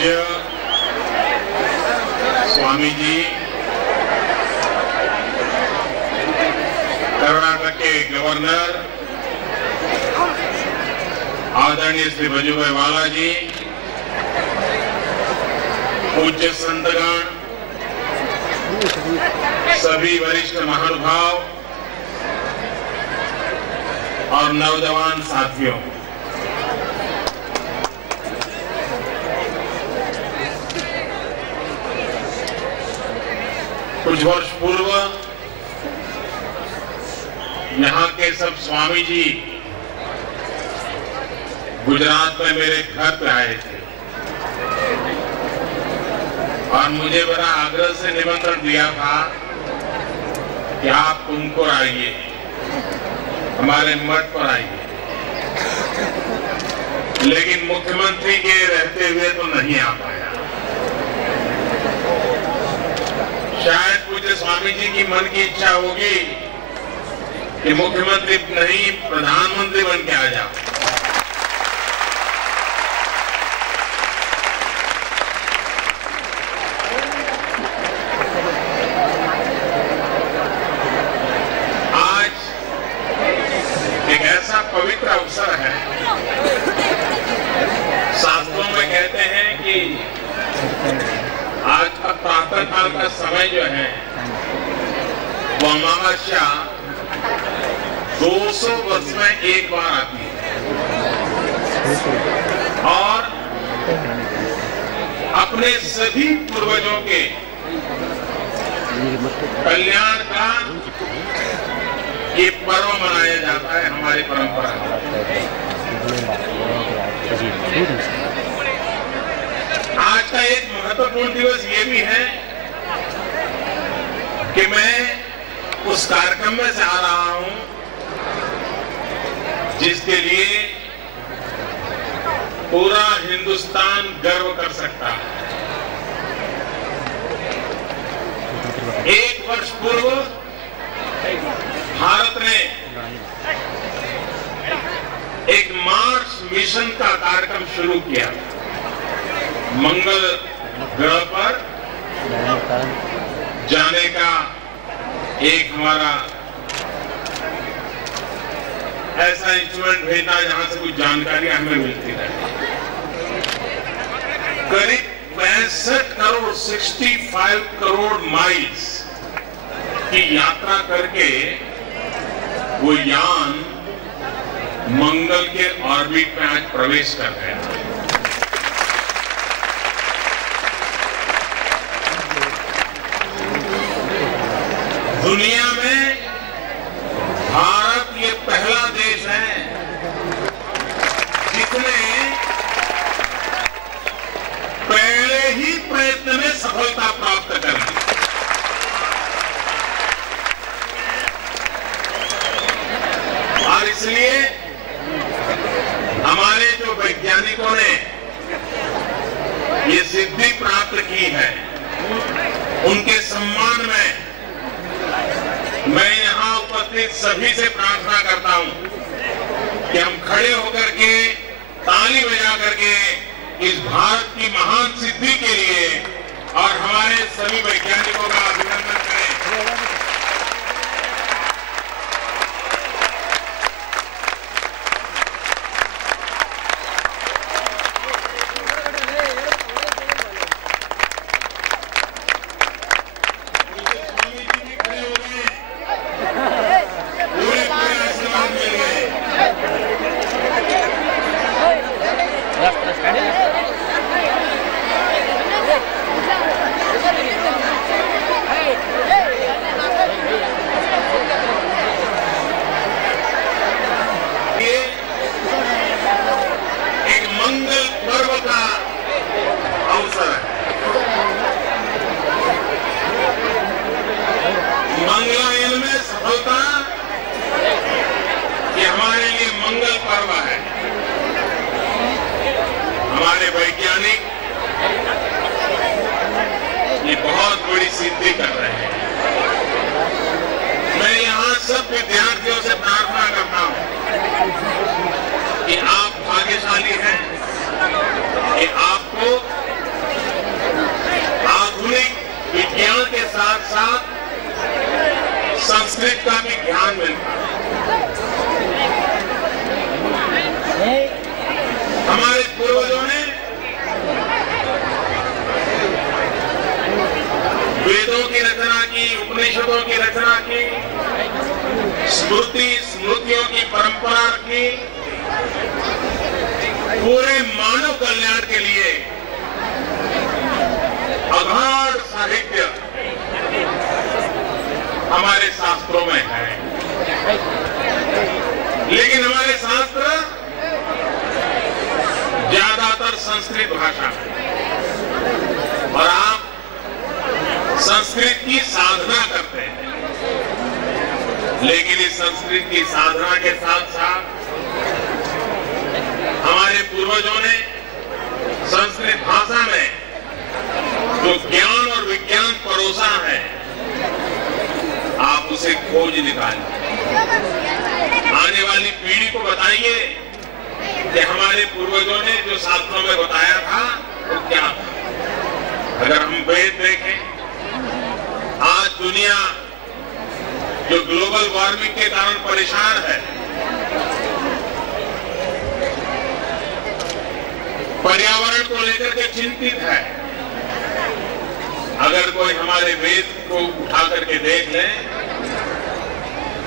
पूज्य स्वामी जी, कर्नाटक के गवर्नर आदरणीय श्री वजुभाई वाला जी, पूज्य संतगण, सभी वरिष्ठ महानुभाव और नौजवान साथियों, कुछ वर्ष पूर्व यहाँ के सब स्वामी जी गुजरात में मेरे घर पे आए थे और मुझे बड़ा आग्रह से निमंत्रण दिया था कि आप तुमकुर आइए, हमारे मठ पर आइए। लेकिन मुख्यमंत्री के रहते हुए तो नहीं आ पाया। शायद पूज्य स्वामी जी की मन की इच्छा होगी कि मुख्यमंत्री नहीं, प्रधानमंत्री बन के आ जाओ। आज एक ऐसा पवित्र अवसर है। शास्त्रों में कहते हैं कि आज का प्रातः काल का समय जो है वो अमावस्या 200 वर्ष में एक बार आती है और अपने सभी पूर्वजों के कल्याण का ये पर्व मनाया जाता है हमारी परंपरा। आज का एक महत्वपूर्ण दिवस ये भी है कि मैं उस कार्यक्रम में से आ रहा हूं जिसके लिए पूरा हिंदुस्तान गर्व कर सकता है। एक वर्ष पूर्व भारत ने एक मार्स मिशन का कार्यक्रम शुरू किया। मंगल ग्रह पर जाने का एक हमारा ऐसा इंस्ट्रूमेंट भेजना जहां से कुछ जानकारी हमें मिलती रहे। करीब 65 करोड़ 65 करोड़ माइल्स की यात्रा करके वो यान मंगल के ऑर्बिट में आज प्रवेश कर गया। दुनिया में भारत ये पहला देश है जिसने पहले ही प्रयत्न में सफलता प्राप्त कर ली। और इसलिए हमारे जो वैज्ञानिकों ने ये सिद्धि प्राप्त की है, उनके सम्मान में मैं यहां उपस्थित सभी से प्रार्थना करता हूं कि हम खड़े होकर के ताली बजा करके इस भारत की महान सिद्धि के लिए और हमारे सभी वैज्ञानिकों का अभिनंदन करें। मंगलायन में सफलता ये हमारे लिए मंगल पर्व है। हमारे वैज्ञानिक ये बहुत बड़ी सिद्धि कर रहे हैं। मैं यहाँ सब विद्यार्थियों से प्रार्थना करता हूँ कि आप भाग्यशाली हैं कि आपको का भी ज्ञान मिलता है। हमारे पूर्वजों ने वेदों की रचना की, उपनिषदों की रचना की, स्मृतियों की परंपरा की, पूरे मानव कल्याण के लिए अगाध साहित्य हमारे शास्त्रों में है। लेकिन हमारे शास्त्र ज्यादातर संस्कृत भाषा में, और आप संस्कृत की साधना करते हैं। लेकिन इस संस्कृत की साधना के साथ साथ हमारे पूर्वजों ने संस्कृत भाषा में जो ज्ञान और विज्ञान परोसा है, आप उसे खोज निकालिए। आने वाली पीढ़ी को बताइए कि हमारे पूर्वजों ने जो शास्त्रों में बताया था वो क्या था। अगर हम वेद देखें, आज दुनिया जो ग्लोबल वार्मिंग के कारण परेशान है, पर्यावरण को लेकर के चिंतित है, अगर कोई हमारे वेद को उठा करके देख ले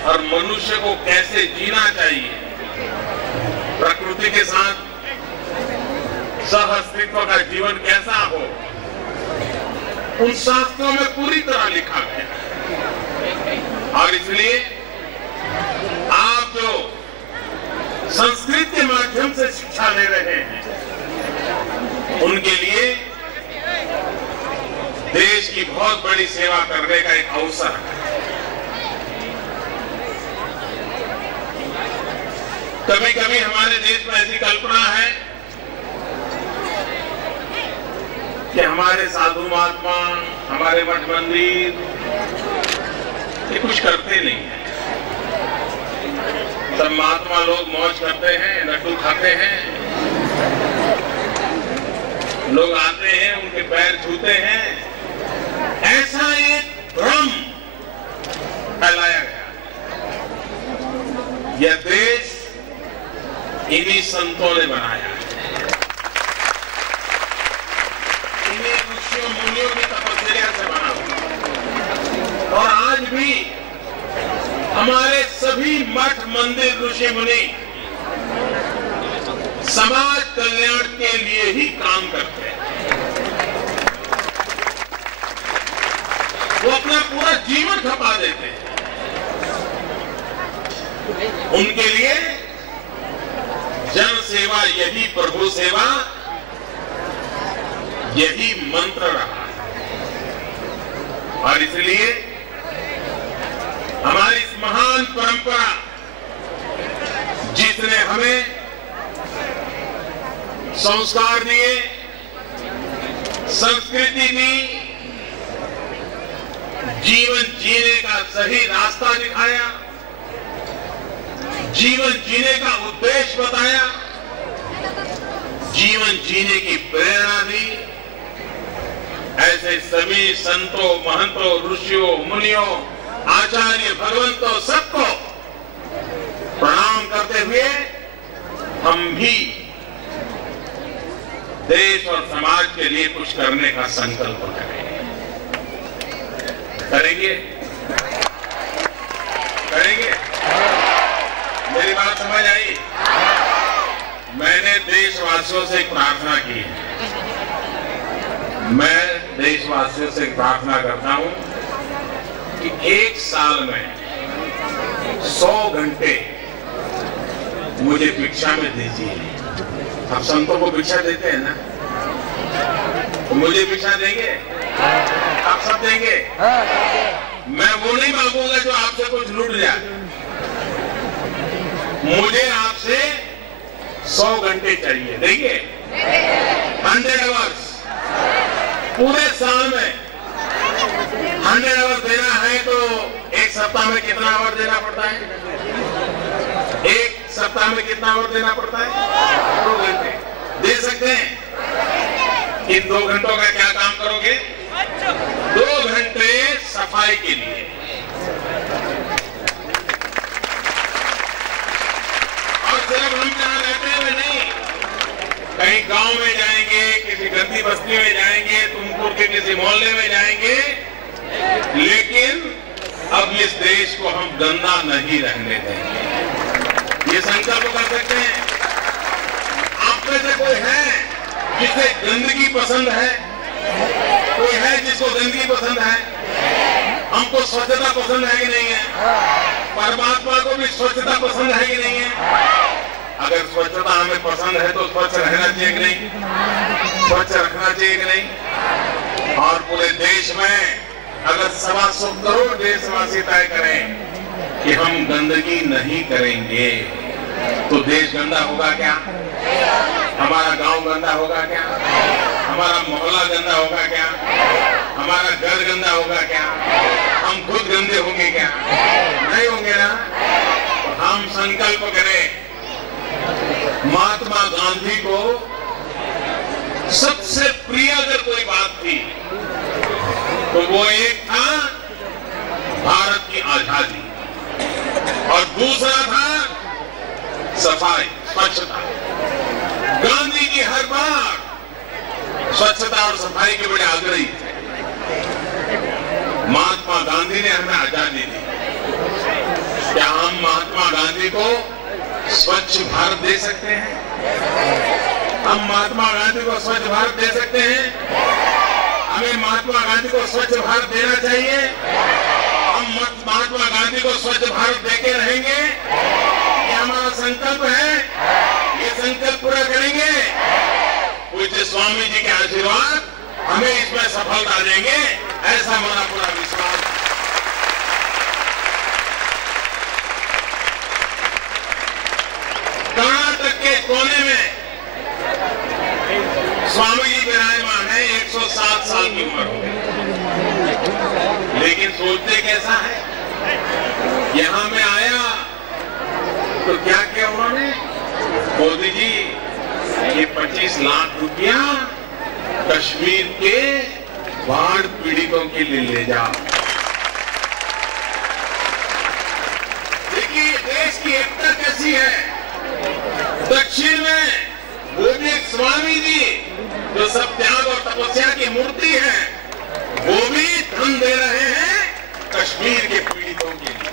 और मनुष्य को कैसे जीना चाहिए, प्रकृति के साथ सह-अस्तित्व का जीवन कैसा हो, उन शास्त्रों में पूरी तरह लिखा गया है। और इसलिए आप जो संस्कृत के माध्यम से शिक्षा ले रहे हैं, उनके लिए देश की बहुत बड़ी सेवा करने का एक अवसर है। कभी कभी हमारे देश में ऐसी कल्पना है कि हमारे साधु महात्मा, हमारे मठ मंदिर ये कुछ करते नहीं है। सब महात्मा लोग मौज करते हैं, लड्डू खाते हैं, लोग आते हैं, उनके पैर छूते हैं। ऐसा एक भ्रम फैलाया गया। यह देश इन्हीं संतों ने बनाया है, इन्हीं ऋषियों मुनियों की तपस्या से बना हुआ। और आज भी हमारे सभी मठ मंदिर ऋषि मुनि समाज कल्याण के लिए ही काम करते हैं। वो अपना पूरा जीवन खपा देते हैं। उनके लिए जन सेवा यही प्रभु सेवा, यही मंत्र रहा। और इसलिए हमारी इस महान परंपरा, जिसने हमें संस्कार दिए, संस्कृति दी, जीवन जीने का सही रास्ता दिखाया, जीवन जीने का उद्देश्य बताया, जीवन जीने की प्रेरणा दी, ऐसे सभी संतों, महंतों, ऋषियों, मुनियों, आचार्य, भगवंतों सबको प्रणाम करते हुए हम भी देश और समाज के लिए कुछ करने का संकल्प करेंगे। मेरी बात समझ आई? मैंने देशवासियों से एक प्रार्थना की है। मैं देशवासियों से एक प्रार्थना करता हूं कि एक साल में 100 घंटे मुझे भिक्षा में दीजिए। आप संतों को भिक्षा देते हैं ना, तो मुझे भिक्षा देंगे? आप सब देंगे? मैं वो नहीं मांगूंगा जो आपसे कुछ लूट जाए। मुझे आपसे 100 घंटे चाहिए। देंगे? 100 आवर्स पूरे साल में 100 आवर्स देना है तो एक सप्ताह में कितना आवर देना पड़ता है? एक सप्ताह में कितना आवर देना पड़ता है? 2 घंटे दे सकते हैं। इन 2 घंटों का क्या काम करोगे? 2 घंटे सफाई के लिए, गांव में जाएंगे, किसी गंदी बस्ती में जाएंगे, तुमकुर के किसी मोहल्ले में जाएंगे, लेकिन अब इस देश को हम गंदा नहीं रहने देंगे। ये संकल्प कर सकते हैं। आप में से कोई है जिसे गंदगी पसंद है? कोई है जिसको गंदगी पसंद है? हमको स्वच्छता पसंद है कि नहीं है? परमात्मा को भी स्वच्छता पसंद है कि नहीं है? अगर स्वच्छता हमें पसंद है तो स्वच्छ रहना चाहिए कि नहीं? स्वच्छ रखना चाहिए कि नहीं? और पूरे देश में अगर 125 करोड़ देशवासी तय करें कि हम गंदगी नहीं करेंगे, तो देश गंदा होगा क्या? हमारा गांव गंदा होगा क्या? हमारा मोहल्ला गंदा होगा क्या? हमारा घर गंदा होगा क्या? हम खुद गंदे होंगे क्या? नहीं होंगे ना। हम संकल्प करें। महात्मा गांधी को सबसे प्रिय अगर कोई बात थी तो वो एक था भारत की आजादी और दूसरा था सफाई, स्वच्छता। गांधी जी हर बार स्वच्छता और सफाई के बड़े आग्रही थे। महात्मा गांधी ने हमें आजादी दी। क्या हम महात्मा गांधी को स्वच्छ भारत दे सकते हैं? हम महात्मा गांधी को स्वच्छ भारत दे सकते हैं? हमें महात्मा गांधी को स्वच्छ भारत देना चाहिए। हम महात्मा गांधी को स्वच्छ भारत देके रहेंगे। ये हमारा संकल्प है। ये संकल्प पूरा करेंगे। पूज्य स्वामी जी के आशीर्वाद हमें इसमें सफलता देंगे, ऐसा हमारा पूरा विश्वास है। कर्नाटक के कोने में स्वामी जी विराजमान है। 107 साल की उम्र हो गई, लेकिन सोचते कैसा है? यहां में आया तो क्या किया उन्होंने? मोदी जी, ये 25 लाख रुपया कश्मीर के बाढ़ पीड़ितों के लिए ले जाओ। देखिए देश की एकता कैसी है। दक्षिण में वो भी एक स्वामी जी जो सब त्याग और तपस्या की मूर्ति है, वो भी धन दे रहे हैं कश्मीर के पीड़ितों के लिए।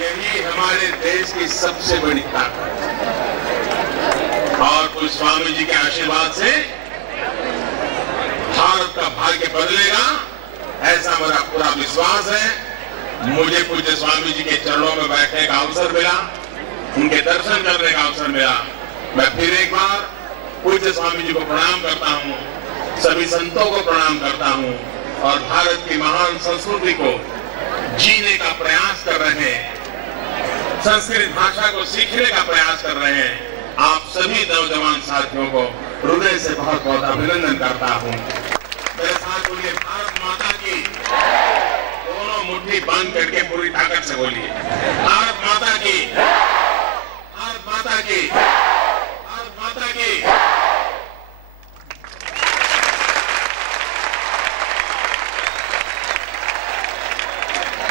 यही हमारे देश की सबसे बड़ी ताकत है। और कुछ स्वामी जी के आशीर्वाद से भारत का भाग्य बदलेगा, ऐसा मेरा पूरा विश्वास है। मुझे पूज्य स्वामी जी के चरणों में बैठने का अवसर मिला, उनके दर्शन करने का अवसर मिला। मैं फिर एक बार पूज्य स्वामी जी को प्रणाम करता हूँ, सभी संतों को प्रणाम करता हूँ और भारत की महान संस्कृति को जीने का प्रयास कर रहे हैं, संस्कृत भाषा को सीखने का प्रयास कर रहे हैं आप सभी नौजवान साथियों को हृदय से बहुत बहुत अभिनंदन करता हूँ। मेरे साथ बोलिए भारत माता की, दोनों मुट्ठी बांध करके पूरी ताकत से बोलिए भारत माता की, भारत माता की।